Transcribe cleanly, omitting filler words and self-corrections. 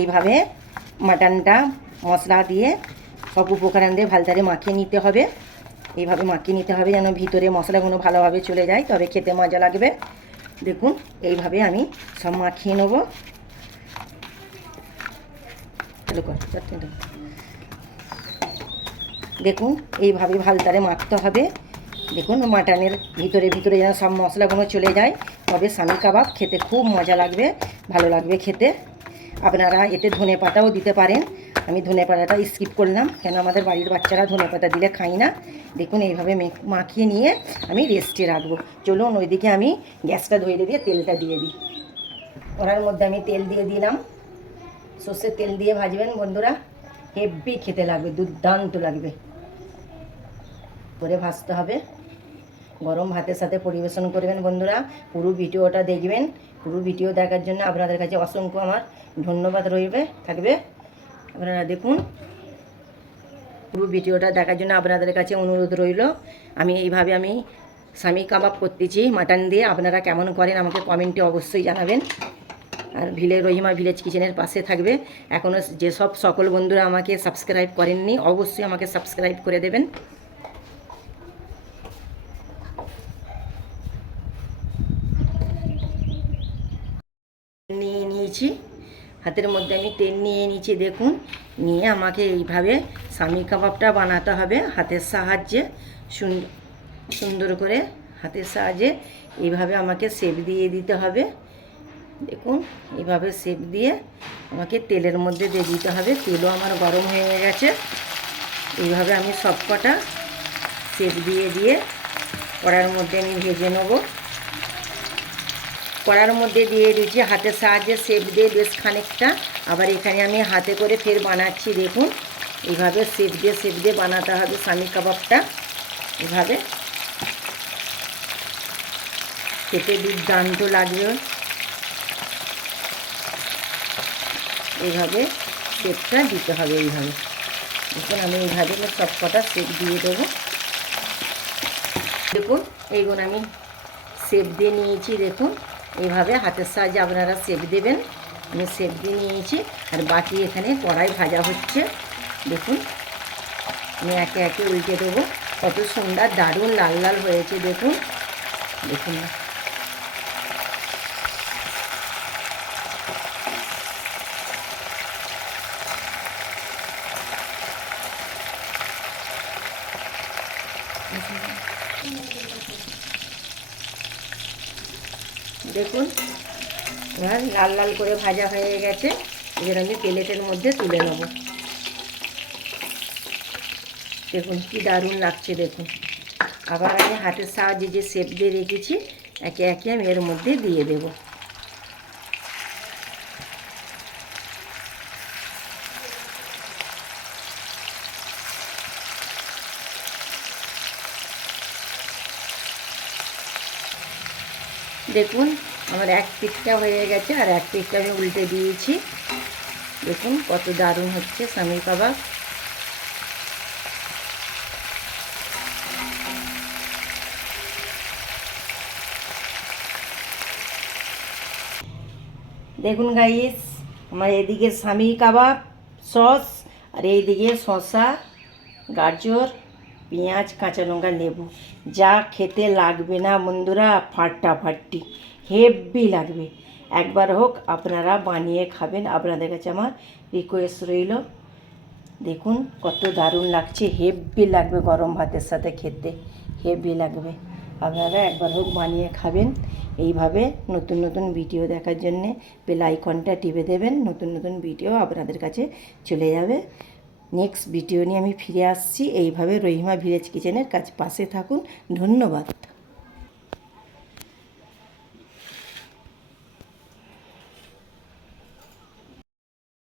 এইভাবে মাটনটা মশলা দিয়ে সব উপকরণ দিয়ে ভালতারে মাখিয়ে নিতে হবে। এইভাবে মাখিয়ে নিতে হবে যেন ভিতরে মশলাগুলো ভালোভাবে চলে যায়, তবে খেতে মজা লাগবে। দেখুন এইভাবে আমি সব মাখিয়ে নেব। দেখুন এইভাবে ভালতারে মাখতে হবে। দেখুন মাটনের ভিতরে ভিতরে যেন সব মশলাগুলো চলে যায়, তবে স্বামী কাবাব খেতে খুব মজা লাগবে, ভালো লাগবে খেতে। আপনারা এতে ধনে পাতাও দিতে পারেন। আমি ধনে পাতাটা স্কিপ করলাম, কেন আমাদের বাড়ির বাচ্চারা ধনে পাতা দিলে খাই না। দেখুন এইভাবে মাখিয়ে নিয়ে আমি রেস্টে রাখবো। চলুন ওইদিকে আমি গ্যাসটা ধরিয়ে দিয়ে তেলটা দিয়ে দিই। কড়ার মধ্যে আমি তেল দিয়ে দিলাম। সর্ষের তেল দিয়ে ভাজবেন বন্ধুরা, হেভি খেতে লাগবে, দুর্দান্ত লাগবে করে ভাজতে হবে। গরম ভাতের সাথে পরিবেশন করবেন বন্ধুরা। পুরো ভিডিওটা দেখবেন। পুরো ভিডিও দেখার জন্য আপনাদের কাছে অসংখ্য আমার ধন্যবাদ থাকবে। আপনারা দেখুন, পুরো ভিডিওটা দেখার জন্য আপনাদের কাছে অনুরোধ রইল। আমি এইভাবে আমি স্বামী কাবাব করতেছি মাটন দিয়ে। আপনারা কেমন করেন আমাকে কমেন্টে অবশ্যই জানাবেন। আর রহিমা ভিলেজ কিচেনের পাশে থাকবে। এখনও যেসব সকল বন্ধুরা আমাকে সাবস্ক্রাইব করেননি, অবশ্যই আমাকে সাবস্ক্রাইব করে দেবেন। নিয়ে নিয়েছি, হাতের মধ্যে আমি তেল নিয়ে নিয়েছি। দেখুন, নিয়ে আমাকে এইভাবে স্বামী কাবাবটা বানাতে হবে হাতের সাহায্যে। সুন্দর করে হাতের সাহায্যে এইভাবে আমাকে শেপ দিয়ে দিতে হবে। দেখুন এইভাবে শেপ দিয়ে আমাকে তেলের মধ্যে দিয়ে দিতে হবে। তেলও আমার গরম হয়ে গেছে। এইভাবে আমি সব কটা শেপ দিয়ে দিয়ে কড়ার মধ্যে আমি ভেজে নেব। কড়ার মধ্যে দিয়ে দিয়েছি হাতের সাহায্যে শেপ দিয়ে বেশ খানিকটা। আবার এখানে আমি হাতে করে ফের বানাচ্ছি। দেখুন এইভাবে শেপ দিয়ে বানাতে হবে স্বামী কাবাবটা। এভাবে খেতে দুর্দান্ত লাগবে। এইভাবে শেপটা দিতে হবে। এইভাবে দেখুন আমি এইভাবে সব কটা শেপ দিয়ে দেবো। দেখুন এইগুলো আমি শেপ দিয়ে নিয়েছি। দেখুন এইভাবে হাতের সাহায্যে আপনারা শেপ দেবেন। আমি শেপ দিয়ে নিয়েছি। আর বাকি এখানে কড়াই ভাজা হচ্ছে। দেখুন আমি একে একে উল্টে দেবো। কত সুন্দর দারুণ লাল লাল হয়েছে। দেখুন দেখুন দেখুন এবার লাল লাল করে ভাজা হয়ে গেছে। এবার আমি প্লেটের মধ্যে তুলে নেব। দেখুন কি দারুণ লাগছে। দেখুন আবার আমি হাতের সাহায্যে যে শেপ দিয়ে রেখেছি একে একে আমি এর মধ্যে দিয়ে দেব। দেখুন আমার এক পিঠটা হয়ে গেছে, আর এক পিঠটা আমি উল্টে দিয়েছি। দেখুন কত দারুণ হচ্ছে স্বামী কাবাব। দেখুন গাইস, আমার এদিকে স্বামী কাবাব সস, আর এইদিকে শসা, গাজর, পেঁয়াজ, কাঁচা লঙ্কা, লেবু। যা খেতে লাগবে না বন্ধুরা, ফাটাফাটি হেভি লাগবে। একবার হোক আপনারা বানিয়ে খাবেন, আপনাদের কাছে আমার রিকোয়েস্ট রইল। দেখুন কত দারুণ লাগছে, হেভি লাগবে গরম ভাতের সাথে খেতে, হেভি লাগবে। আপনারা একবার হোক বানিয়ে খাবেন। এইভাবে নতুন নতুন ভিডিও দেখার জন্যে বেল আইকনটা টিপে দেবেন। নতুন নতুন ভিডিও আপনাদের কাছে চলে যাবে। নেক্সট ভিডিও নিয়ে আমি ফিরে আসছি। এইভাবে রহিমা ভিলেজ কিচেনের পাশে থাকুন। ধন্যবাদ।